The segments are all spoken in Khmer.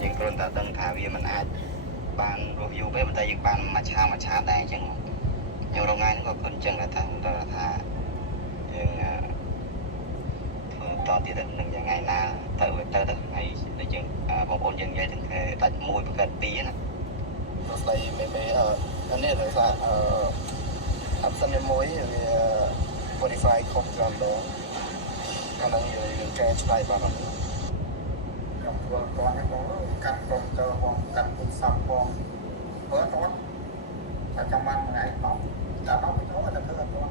យើងគ្រាន់តែដឹងថាវាមិនអាចបានរស់យូរទេប៉ុន្តែយើងបានមួយឆាមួយឆាដែរអញ្ចឹងខ្ញុំរងថ្ងៃនេះក៏គាត់អញ្ចឹងដែរថាគាត់ថាយើងអឺធ្វើតទៀតទៅនឹងយ៉ាងថ្ងៃណា ទៅទៅទៅថ្ងៃដែលយើងអឺបងប្អូនយើងនិយាយទាំងគេដាច់មួយប្រកើតពីរណាស្ដីមេមេអឺនេះដោយសារអឺអាប់សិនមួយវា modify ខុសច្រើនដងអាហ្នឹងយើងកែឆ្លៃបានអត់ ខ្ញុំធ្វើគាត់ហ្នឹងបងកាត់ក្រុមទៅបងកាត់ពុទ្ធសំបងធ្វើអត់តែចាំបានថ្ងៃដល់តែដល់ទៅទៅតែធ្វើអត់ព្រោះ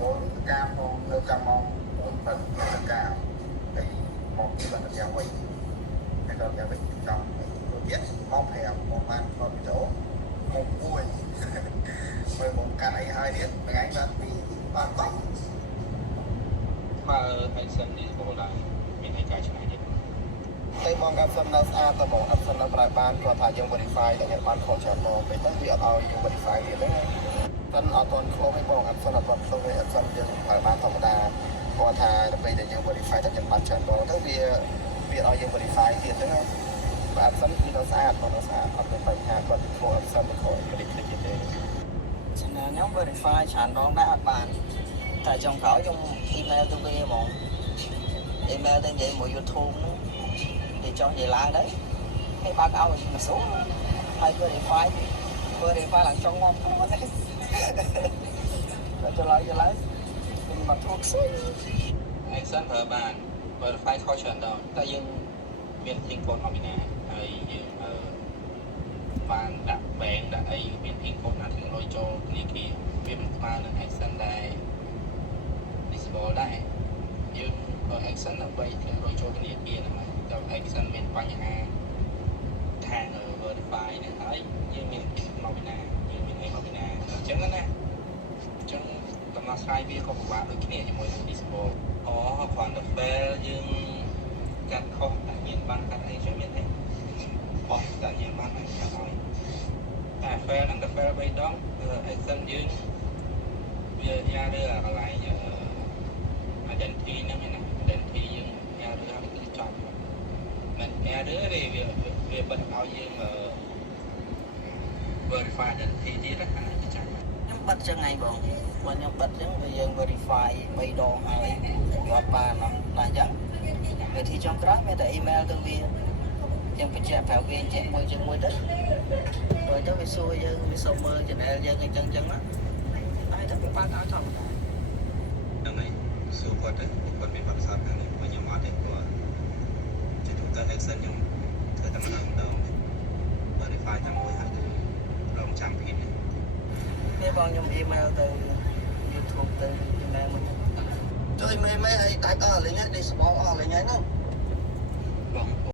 វាកាមបងនៅចាំមកបងប៉ិនកាមតែមកទីបានយ៉ាងវិញតែដល់យ៉ាងវិញចាំទៀតមក5មកបានមកវីដេអូមកមួយមើលបងកាត់អីហើយទៀតថ្ងៃបានពីបានតោះ បើអេសិននេះបូឡាមា នឯកាយឆ្នៃទៀតតែបងអាប់សិននៅស្អាតតែបងអាប់សិននៅប្រើបានគាត់ថាយើង verify តែយើងបានខុសច្រើនមកពេលទៅវាអត់ឲ្យយើង verify ទៀតទេតែអត់ទាន់ខុសទេបងអាប់សិនអត់ទាន់ខុសទេអាប់សិនយើងប្រើបានធម្មតាគាត់ថាដល់ពេលដែលយើង verify តែយើងបានច្រើនមកទៅវាវាឲ្យយើង verify ទៀតទៅបើអាប់សិនគឺនៅស្អាតបងនៅស្អាតអត់មានបញ្ហាគាត់ខុសអាប់សិនខុសគ្លិកគ្លិកទៀតទេឆ្នាំខ្ញុំ verify ច្រើនដងដែរអត់បានតែចុងក្រោយខ្ញុំ email ទៅវាហ្មង email ទៅនិយាយមួយ YouTube ហ្នឹងនិយាយចុះនិយាយឡើងđấy ហើយបើកឲ្យមកសួរហើយ verify verify ឡើងចុងមកហ្នឹងតែចុះឡើងចុះឡើងខ្ញុំមកធ្វើខ្សែ អេសិនប្រើបាន verify ខុសច្រើនដល់តែយើងមានធីងកូនអបិណាហើយយើងអឺបានដាក់ bank ដាក់ ក់ action ដើម្បីធ្វើលុយចូលធនាគារហ្នឹងហើយតែ action មានបញ្ហាខាង verify ហ្នឹងហើយយើងមានមកពីណាយើងមានអីមកពីណាអញ្ចឹងណាអញ្ចឹងដំណោះស្រាយវាក៏ពិបាកដូចគ្នាជាមួយនឹង disable អូគ្រាន់តែ fail យើងកាត់ខុសតែមានបានកាត់អីជួយមានអីបោះតែយើងបានកាត់ឲ្យតែ fail ហ្នឹងតែ fail 3ដង action យើងវាយ៉ារើកន្លែង identity ហ្នឹងឯណា identity ឲ្យយើង verify identity ទៀតណាអានេះចាំ ខ្ញុំបិទចឹងហើយបងបើខ្ញុំបិទចឹងវាយើង verify 3ដងហើយវាអត់បានអត់តែអញ្ចឹងវិធីចុងក្រោយមានតែ email ទៅវាយើងបញ្ជាក់ប្រាប់វាអញ្ចឹងមួយជាមួយទៅបើទៅវាសួរយើងវាសុំមើល channel យើងអញ្ចឹងអញ្ចឹងណាហើយទៅវាបើកឲ្យធម្មតា ហ្នឹងហើយសួរគាត់ទៅគាត់មានបទពិសោធន៍ខាងនេះមកខ្ញុំអត់ទេព្រោះជាទូទៅ Excel ខ្ញុំធ្វើតែម្ដង នេះបងខ្ញុំ email ទៅ YouTube ទៅ email មួយជួយមេមេឲ្យដាច់អស់លេងហើយដេកស្បោអស់លេងហើយហ្នឹង